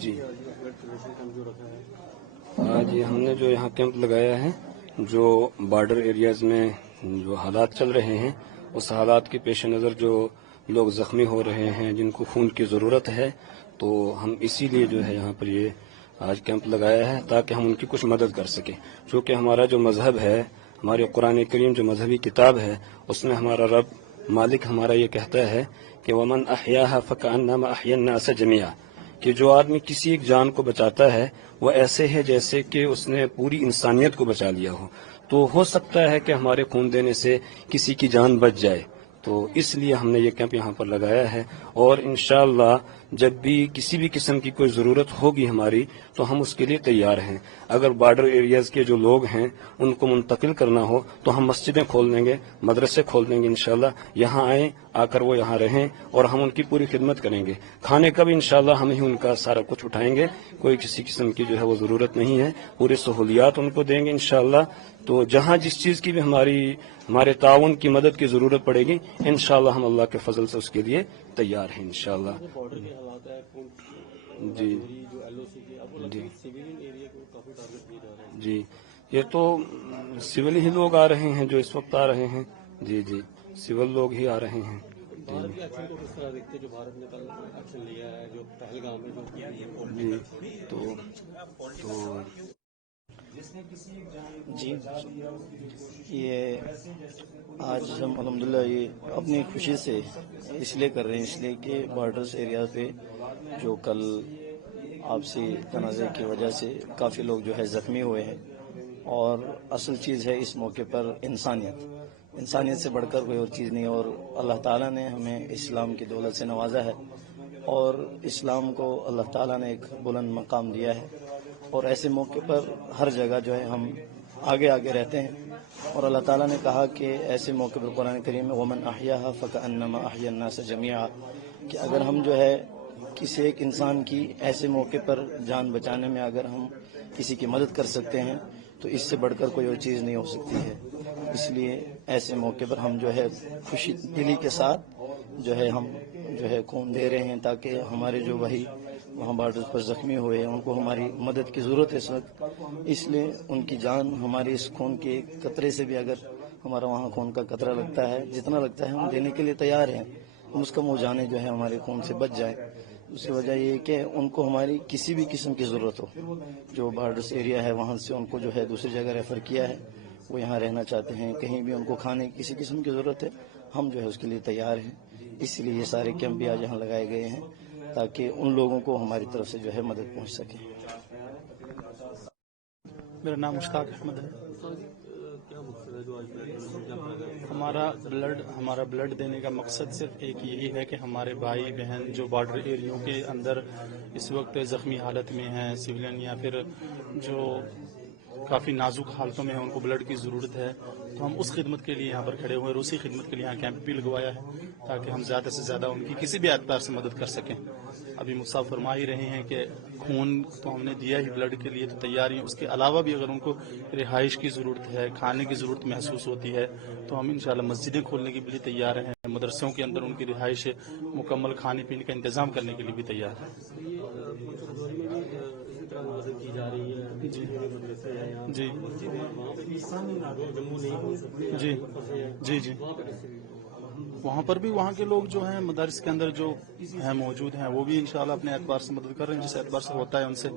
जी आज हमने जो यहाँ कैंप लगाया है, जो बॉर्डर एरियाज में जो हालात चल रहे हैं, उस हालात के पेश नज़र जो लोग जख्मी हो रहे हैं, जिनको खून की ज़रूरत है, तो हम इसीलिए जो है यहाँ पर ये आज कैंप लगाया है ताकि हम उनकी कुछ मदद कर सकें। क्योंकि हमारा जो मजहब है, हमारे कुरान करीम जो मजहबी किताब है, उसमें हमारा रब मालिक हमारा ये कहता है कि वमन अहयाहा फकअन्नमा अहयन्नास जमीआ, कि जो आदमी किसी एक जान को बचाता है वह ऐसे है जैसे कि उसने पूरी इंसानियत को बचा लिया हो। तो हो सकता है कि हमारे खून देने से किसी की जान बच जाए, तो इसलिए हमने ये कैंप यहाँ पर लगाया है। और इंशाअल्लाह जब भी किसी भी किस्म की कोई ज़रूरत होगी हमारी, तो हम उसके लिए तैयार हैं। अगर बॉर्डर एरियाज़ के जो लोग हैं उनको मुंतकिल करना हो तो हम मस्जिदें खोल देंगे, मदरसे खोल देंगे इंशाअल्लाह। यहाँ आएँ, आकर वो यहाँ रहें और हम उनकी पूरी खिदमत करेंगे। खाने का भी इंशाअल्लाह हम ही उनका सारा कुछ उठाएंगे, कोई किसी किस्म की जो है वो ज़रूरत नहीं है, पूरी सहूलियात उनको देंगे इंशाअल्लाह। तो जहाँ जिस चीज़ की भी हमारे ताउन की मदद की ज़रूरत पड़ेगी, इंशाअल्लाह हम अल्लाह के फजल से उसके लिए तैयार हैं इंशाअल्लाह। बॉर्डर के हालात है, जी जो एलओसी के, आपको लगता जी है सिविलियन एरिया को काफी टारगेट किया जा रहा है? जी, ये तो सिविल ही लोग आ रहे हैं जो इस वक्त आ रहे हैं। जी जी, सिविल लोग ही आ रहे हैं। भारत के एक्शन को किस तरह देखते हैं, जो भारत ने कल एक्शन लिया है, जो पहलगाम में जो जी, तो जी, ये आज हम अल्हम्दुलिल्लाह ये अपनी खुशी से इसलिए कर रहे हैं, इसलिए कि बॉर्डर्स एरिया पे जो कल आपसी तनाज़े की वजह से काफ़ी लोग जो है ज़ख्मी हुए हैं। और असल चीज़ है इस मौके पर इंसानियत से बढ़कर कोई और चीज़ नहीं। और अल्लाह ताला ने हमें इस्लाम की दौलत से नवाजा है और इस्लाम को अल्लाह ताला ने एक बुलंद मकाम दिया है। और ऐसे मौके पर हर जगह जो है हम आगे आगे रहते हैं। और अल्लाह ताला ने कहा कि ऐसे मौके पर कुरान करीम में वमन अहयाहा फकअन्नमा अहयन्नास जमीआ, कि अगर हम जो है किसी एक इंसान की ऐसे मौके पर जान बचाने में अगर हम किसी की मदद कर सकते हैं तो इससे बढ़कर कोई और चीज़ नहीं हो सकती है। इसलिए ऐसे मौके पर हम जो है खुशी दिली के साथ जो है हम जो है खून दे रहे हैं, ताकि हमारे जो भाई वहाँ बॉर्डर पर ज़ख्मी हुए हैं उनको हमारी मदद की ज़रूरत है इस वक्त। इसलिए उनकी जान हमारी इस खून के कतरे से भी, अगर हमारा वहाँ खून का कतरा लगता है, जितना लगता है हम देने के लिए तैयार हैं। कम से कम वो जाने जो है हमारे खून से बच जाए। उसकी वजह ये है कि उनको हमारी किसी भी किस्म की ज़रूरत हो, जो बॉर्डर्स एरिया है वहाँ से उनको जो है दूसरी जगह रेफ़र किया है, वो यहाँ रहना चाहते हैं, कहीं भी उनको खाने की किसी किस्म की ज़रूरत है, हम जो है उसके लिए तैयार हैं। इसलिए ये सारे कैंप भी आज यहाँ लगाए गए हैं ताकि उन लोगों को हमारी तरफ से जो है मदद पहुँच सके। मेरा नाम मुश्ताक अहमद है। क्या मकसद है जो आज कैंप लगा? हमारा ब्लड देने का मकसद सिर्फ एक यही है कि हमारे भाई बहन जो बॉर्डर एरियो के अंदर इस वक्त ज़ख्मी हालत में हैं, सिविलियन या फिर जो काफ़ी नाजुक हालतों में है, उनको ब्लड की ज़रूरत है। तो हम उस खिदमत के लिए यहाँ पर खड़े हुए और उसी खिदमत के लिए यहाँ कैंप भी लगवाया है ताकि हम ज़्यादा से ज़्यादा उनकी किसी भी एतबार से मदद कर सकें। अभी मुफ्ता फरमा ही रहे हैं कि खून तो हमने दिया ही, ब्लड के लिए तो तैयार ही। उसके अलावा भी अगर उनको रिहाइश की ज़रूरत है, खाने की ज़रूरत महसूस होती है, तो हम इंशाल्लाह मस्जिदें खोलने के लिए तैयार हैं, मदरसों के अंदर उनकी रिहाइश मुकम्मल खाने पीने का इंतज़ाम करने के लिए भी तैयार हैं। इसी तरह मदद की जा रही है, जी मदरसे हैं यहाँ, जी वहाँ पे भी जम्मू नहीं पहुँच सकते, जी जी जी वहाँ पर भी वहाँ के लोग जो हैं मदरस के अंदर जो हैं मौजूद हैं, वो भी इंशाल्लाह अपने एतबार से मदद कर रहे हैं, जिस एतबार से होता है उनसे।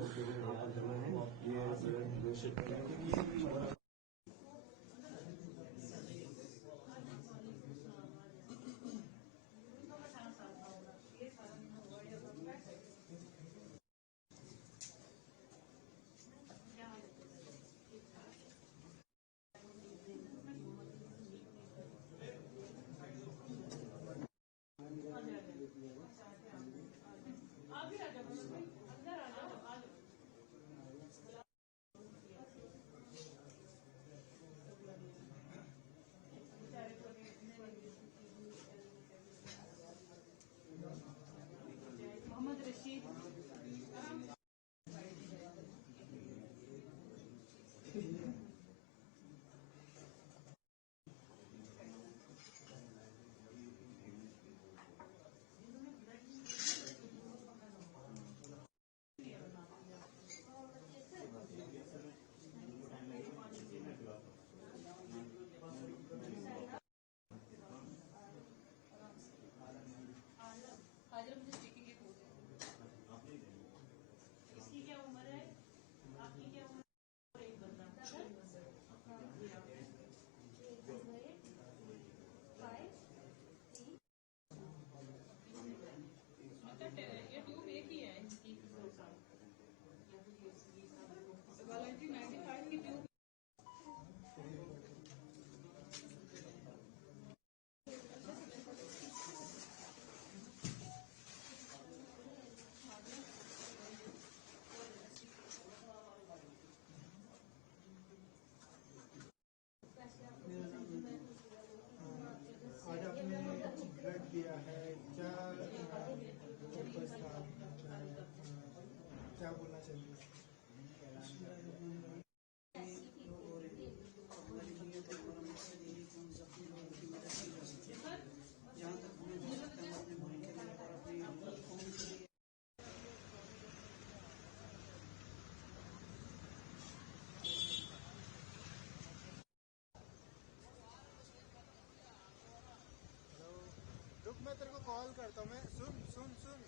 रुक मैं तेरे को कॉल करता हूँ मैं सुन सुन सुन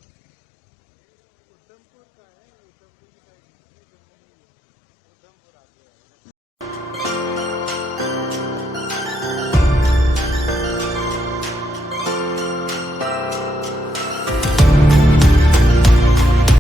उधमपुर